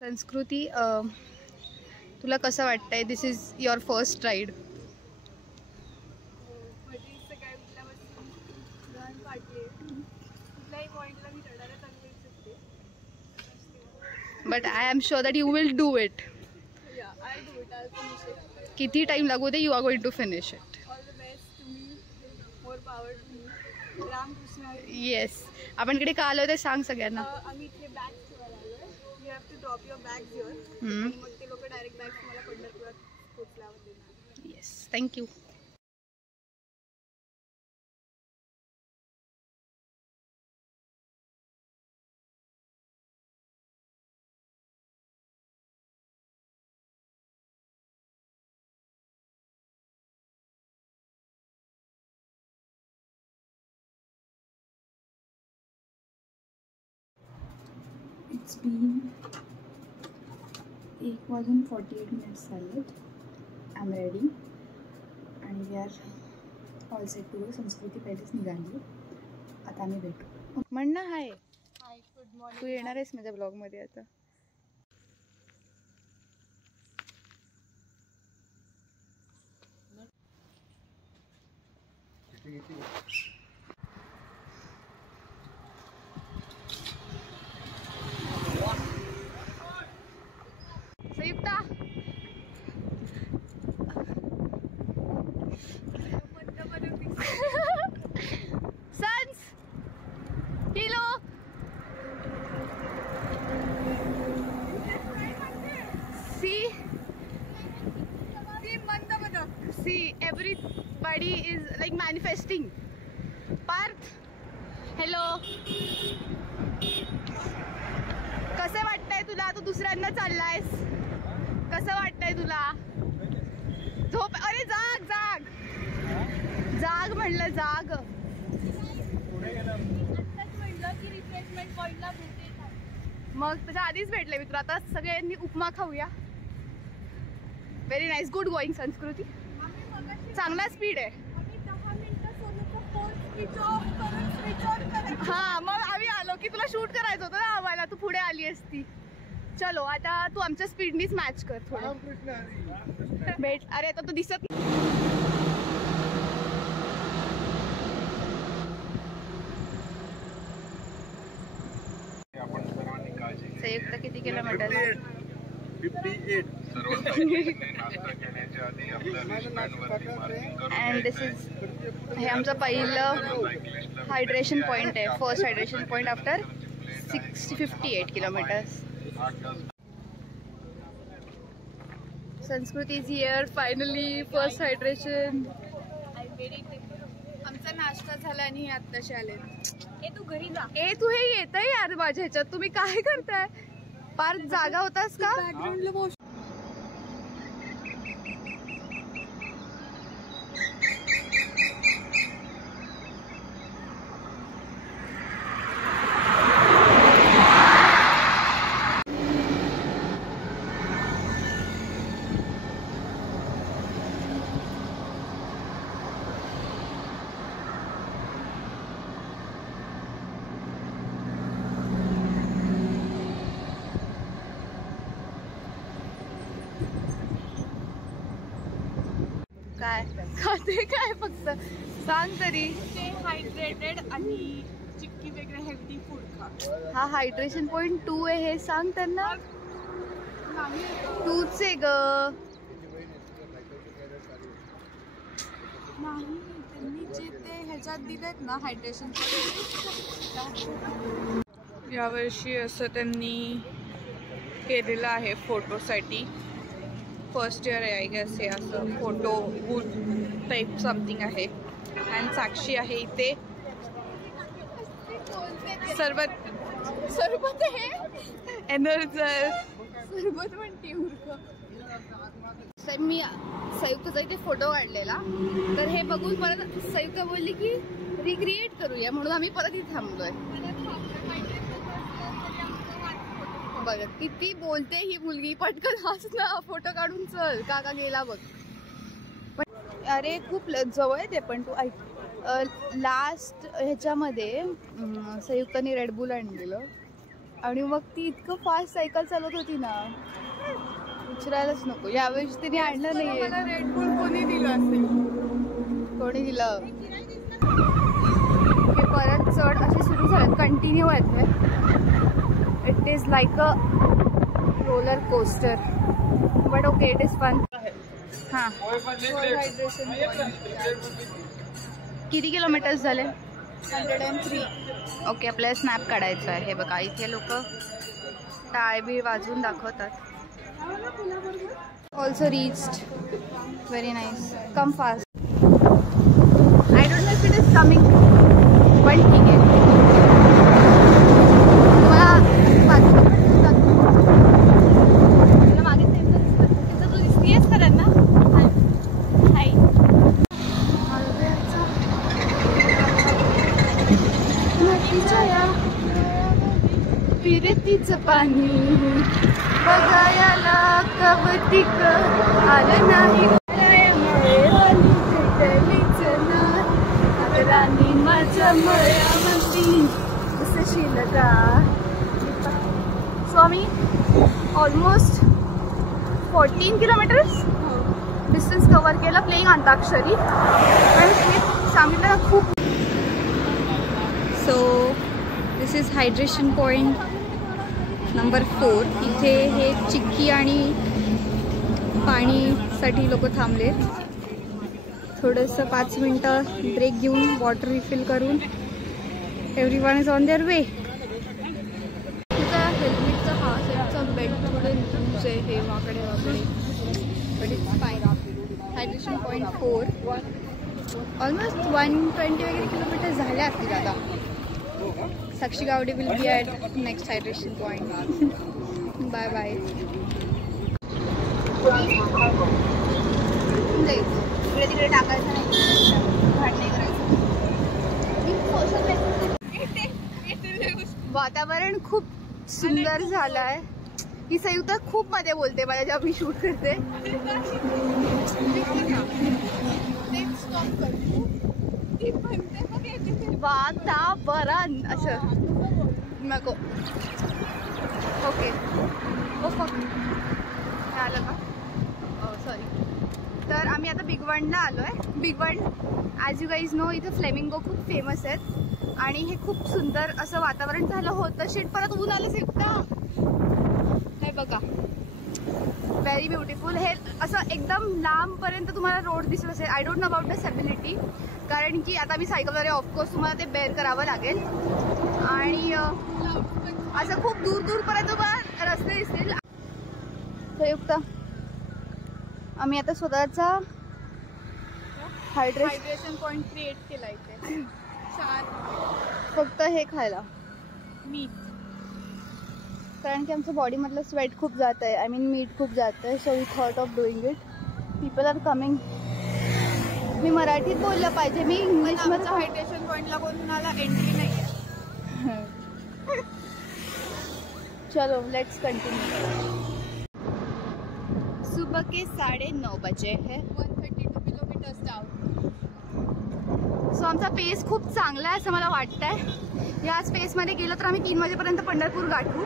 संस्कृती, तुला कसं वाटतंय? This is your first ride. But I am sure that you will do it. किती टाइम लागू दे, you are going to finish it. Yes. आपण इकडे का आलो ते सांग सगळ्यांना. आम्ही इथे बॅग्स ठेवायला आलोय. You have to drop your bags here आणि मग ते लोक डायरेक्ट बॅग्स तुम्हाला पंढरपुरात पोहोचल्यावर देणार. Yes, thank you. It's been 1:48 झालेत. आय एम रेडी आणि we are all set to go. Sanskruti पहिलेच निघाली. आता आम्ही भेटू. म्हण ना हाय. हाय, गुड मॉर्निंग. तू येणार आहेस माझ्या ब्लॉगमध्ये आता. संयुक्ता, सन्स किलो see everybody is like manifesting. Parth, hello. कसं वाटतंय तुला? तू दुसऱ्यांदा चाललायस. कसं वाटतंय तुला? झोप. अरे जाग जाग जाग म्हणलं, जाग. मग त्याच्या आधीच भेटले मित्र. आता सगळ्यांनी उपमा खाऊया. व्हेरी नाईस, गुड गोईंग संस्कृती. चांगला स्पीड आहे. हा, मग आम्ही आलो की तुला शूट करायचं होतं ना आम्हाला. तू पुढे आली असती. चलो, आता तू आमच्या स्पीडनीच मॅच कर थोडं. भेट. अरे आता तू दिसत नाही. संयुक्त किती किलोमीटर? 58. अँड दिस इज, हे आमचं पहिलं हायड्रेशन पॉईंट आहे. First hydration point after 58 kilometres. Sanskruti is here finally. First hydration. आमचा नाश्ता झाला आणि हे आत्ताशी आले. तू घरी जा. तू हे येतंय यार माझ्या ह्याच्यात. तुम्ही काय करताय? पार्थ, जागा होतास का? बॅकग्राऊंडला वॉश. काय खाते काय? फक्त सांग तरी. हायड्रेटेड आणि चिक्की वगैरे हेल्दी फूड खा. हा हायड्रेशन पॉइंट 2 आहे हे सांग त्यांना. 2च आहे ग. नाही, त्यांनी जे ते ह्याच्यात दिलेत ना हायड्रेशन. यावर्षी असं त्यांनी केलेलं आहे फोटोसाठी. फर्स्ट इयर आहे आय गेस. हे असं फोटो बूथ टाईप समथिंग आहे. अँड साक्षी आहे इथे. सरबत सरबत आहे. एनर्जर सरबत म्हणते मूर्ख. मी संयुक्तचा इथे फोटो काढलेला, तर हे बघून परत संयुक्त बोलली की रिक्रिएट करूया, म्हणून आम्ही परत इथे थांबलोय. बघ किती बोलते ही मुलगी. पटकन हस ना, फोटो काढून चल. काका गेला बघ. अरे खूप जवळ आहे ते. पण तू ऐक, लास्ट ह्याच्यामध्ये संयुक्ताने रेडबुल आणलेलं आणि मग ती इतकं फास्ट सायकल चालवत होती ना, विचारायलाच नको. यावेळेस तिने आणलं नाहीये. मला रेड बुल कोणी दिलं असेल? कोणी दिलं? हे परत चढ असे सुरू झाले, कंटिन्यू आहेत. It is like a roller coaster, but okay, it is fun. हां, किती किलोमीटर्स झाले? 103. ओके, आपल्याला स्नॅप काढायचं आहे. हे बघा, इथे लोक टाळबीळ वाजवून दाखवतात. Also reached. Very nice. Come fast. I don't know if it is coming, पण ठीक आहे. तुला मागे तिथं तू दिसतीयस का त्यांना? हाय. फिरतीचं पाणी बघायला कवतिक आलं नाही. राणी माझ्या मळ्यामध्ये शिलका. सो आम्ही ऑलमोस्ट 14 किलोमीटर्स डिस्टन्स कव्हर केलं प्लेइंग अंताक्षरी. आणि हे सांगितलं खूप. So this is hydration point number 4. इथे हे चिक्की आणि पाणीसाठी लोक थांबले. थोडंसं 5 मिनटं ब्रेक घेऊन वॉटर रिफिल करून एव्हरीवन इज ऑन देअर वे. तुझा हेल्मेटचा हा सेटचा बेल्ट थोडं लूज आहे, हे वाकडे वाकडे, but it's fine. Hydration point 4 almost 120 वगैरे किलोमीटर झाले असतील आता. Sakshi Gawde will be at next hydration point. Bye bye. इकडे तिकडे टाकायचं नाही, घाट नाही करायचं. वातावरण खूप सुंदर झालं आहे. ही संयुक्त खूप मध्ये बोलते माझ्या जेव्हा मी शूट करते. वातावरण असं नको. ओके, ओ फक आलं का? सॉरी. तर आम्ही आता बिग वनला आलो आहे. Bhigwan as you guys know, इथं फ्लेमिंगो खूप फेमस आहेत आणि हे खूप सुंदर असं वातावरण झालं होतं. शेट परत ऊन आलं सिकता. हे बघा, व्हेरी ब्युटिफुल. हे असं एकदम लांबपर्यंत तुम्हाला रोड दिसत असेल. I don't know about the stability, कारण की आता मी सायकलवर आहे. ऑफकोर्स तुम्हाला ते बेअर करावं लागेल. आणि असं खूप दूर दूरपर्यंत तुम्हाला रस्ते दिसतील. संयुक्त, आम्ही आता स्वतःचा हायड्रेशन पॉइंट क्रिएट केला इथे. छान. फक्त हे खायला मीठ, कारण की आमच्या बॉडीमधलं स्वेट खूप जात आहे. आय मीन मीठ खूप जात आहे. So we thought of doing it. People are coming. मी मराठीत बोललं पाहिजे, मी इंग्लिशमध्ये. हायड्रेशन पॉइंटला कोणाला एंट्री नाही आहे. चलो लेट्स कंटिन्यू. सुबह के 9:30 बजे है. 132 किलोमीटर्स डाऊन. सो आमचा पेस खूप चांगला आहे असं मला वाटतंय. या स्पेसमध्ये गेलो तर आम्ही 3 वाजेपर्यंत पंढरपूर गाठू.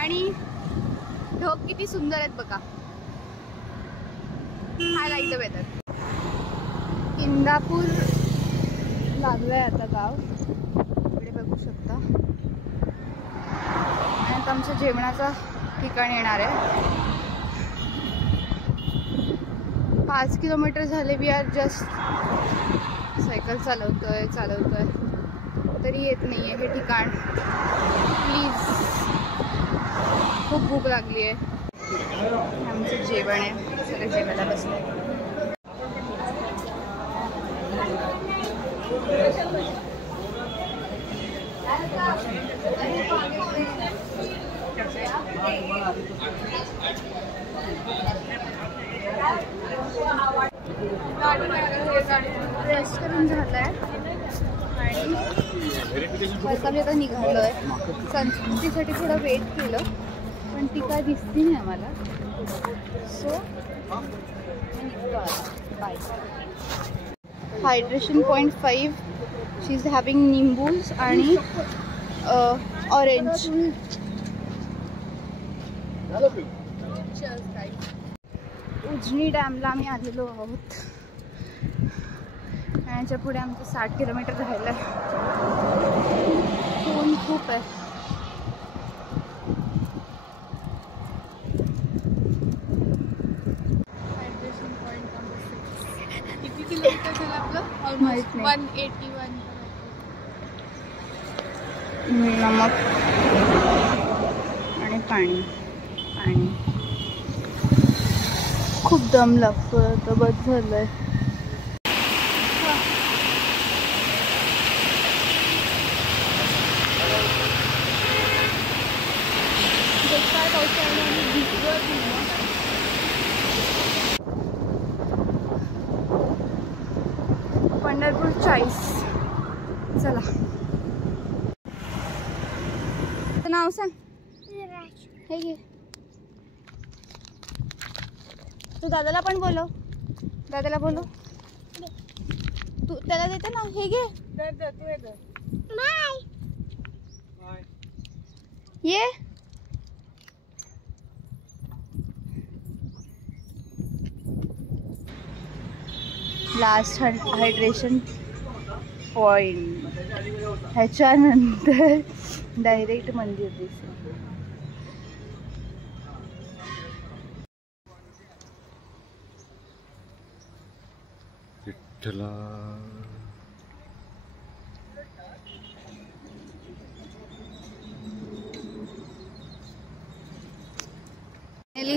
आणि ढग किती सुंदर आहेत बघा. I like the weather. Indapur लागलंय आता गाव, इकडे बघू शकता. आणि आता आमच्या जेवणाचा ठिकाण येणार आहे. 5 किलोमीटर झाले. वी आर जस्ट सायकल चालवतोय तरी येत नाही आहे हे ठिकाण. प्लीज, खूप भूक लागली आहे. आमचं जेवण आहे, सगळं जेवायला बसलं. रेस्ट करून झालं आहे आणि वरती आता निघालो आहे. संस्कृतीसाठी थोडं वेट केलं पण ती काय दिसती नाही आम्हाला. So bye. Hydration point 5 she is having निंबूज आणि ऑरेंज. उजनी डॅमला आम्ही आलेलो आहोत. याच्या पुढे आमचं 60 किलोमीटर राहिलं आहे. ऊन खूप आहे. किती किलोमीटर झालं आपलं? माहित नाही. 181. नमक आणि पाणी. खूप दम लागतो आता. बस झालंय. पंढरपूर 40. चला. नाव सांग. हे घे. तू दादाला पण बोलव. दादाला बोलव. तू त्याला देते ना. हे घे. ये. Last hydration point. ह्याच्यानंतर डायरेक्ट मंदिर दिसेल. विठ्ठला.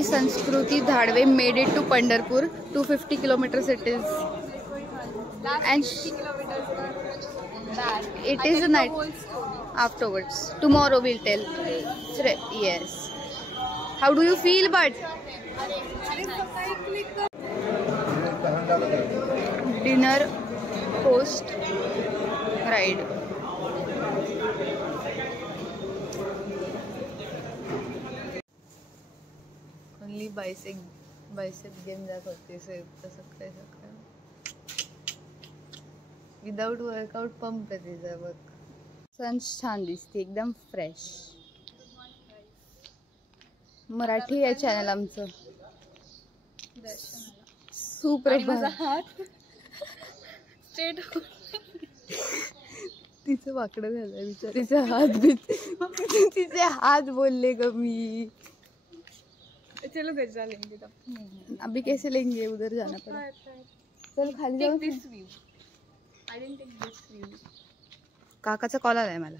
संस्कृती धाडवे made it to Pandharpur. 250 kilometers it is. And it is a night. Afterwards, tomorrow we'll tell. Yes. How do you feel, bud? Dinner post ride. Only bicep game दाखवते सकाळी. Without workout pump आहे तिचा बघ. Sons छान दिसते एकदम fresh. Marathi आहे channel आमचं. सुप्रभात. तिचं वाकडं झालंय बिचारीचा हात तिचे हात बोलले ग मी. चलो घर जा लेंगे तब. अभी कैसे लेंगे? उधर जाना पड़ा. चल खाली जाऊ. काकाचा कॉल आलाय मला.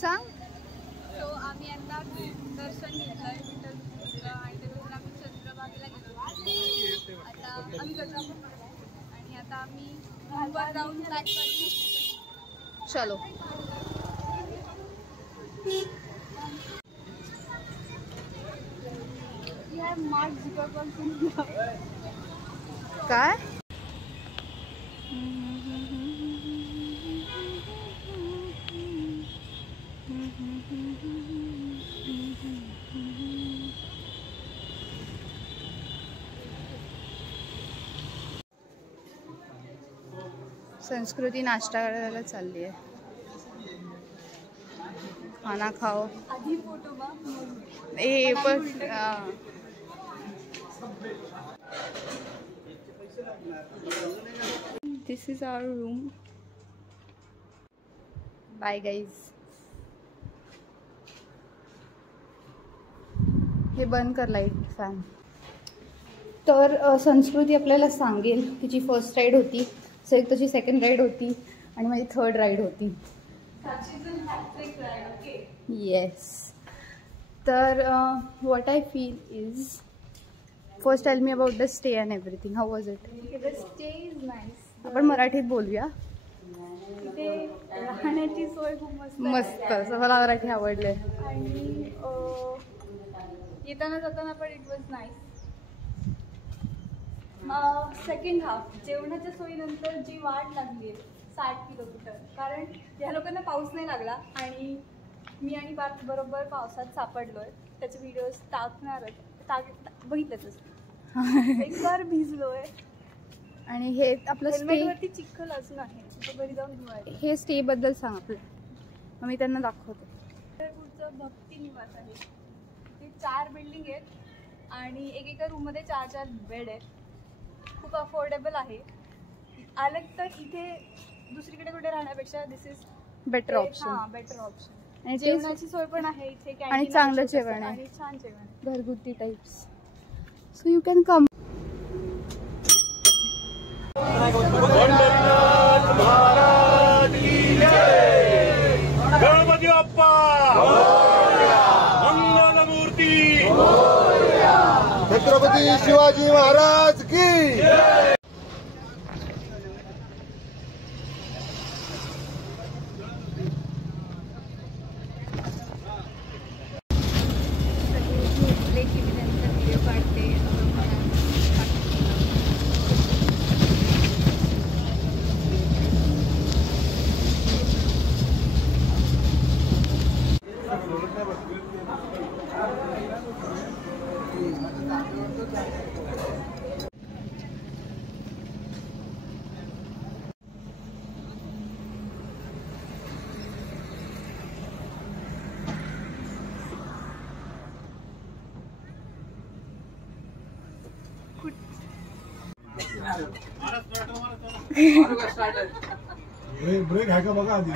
सांग. तो आम्ही आता दर्शन घेतलंय विठ्ठल रुक्मिणीचं आणि त्याच्यानंतर आम्ही चंद्रभागेला गेलो. आता आम्ही गजरापूर आणि आता आम्ही रूमवर जाऊन पॅक करू. चलो. काय? संस्कृती नाश्ता करायला चालली आहे. खाना खाओ. आधी फोटो बा. ए पण this is our room. Bye guys. हे बंद कर लाईट फॅन. तर संस्कृती आपल्याला सांगेल तिची फर्स्ट राईड होती, संयुक्ताची सेकंड राईड होती आणि माझी थर्ड राईड होती. येस. तर what I feel is, first tell me about the stay and everything. How was it? The stay is nice. आपण मराठीत बोलूया. इथे राहण्याची सोय खूप मस्त मस्त. मला मराठी आवडले. आणि येताना जाताना पण it was nice. Second half जेवणाच्या सोयीनंतर जी वाट लागली आहे 60 किलोमीटर, कारण या लोकांना पाऊस नाही लागला आणि मी आणि पार्थ बरोबर पावसात सापडलोय. त्याचे व्हिडिओज टाकणारच, बघितलंच. एक बार भिजलोय आणि हे आपलं हेल्मेटवरती चिखल अजून आहे, घरी जाऊन धुवायला. हे स्टे बद्दल सांग आपलं, मग मी त्यांना दाखवते. पुढचं भक्ती निवास आहे. ते 4 बिल्डिंग आहेत आणि एकेका रूममध्ये 4-4 बेड आहेत. खूप अफोर्डेबल आहे. आलं तर इथे दुसरीकडे कुठे राहण्यापेक्षा दिस इज बेटर ऑप्शन. हां, बेटर ऑप्शन. आणि जेवणाची सोय पण आहे इथे, आणि चांगलं जेवण आहे आणि छान जेवण, घरगुती types. So you can come. Ganpati Bappa Mangalmurti, Chhatrapati Shivaji Maharaj की. व्हिडिओ काढते. ब्रेक आहे का बघा आधी.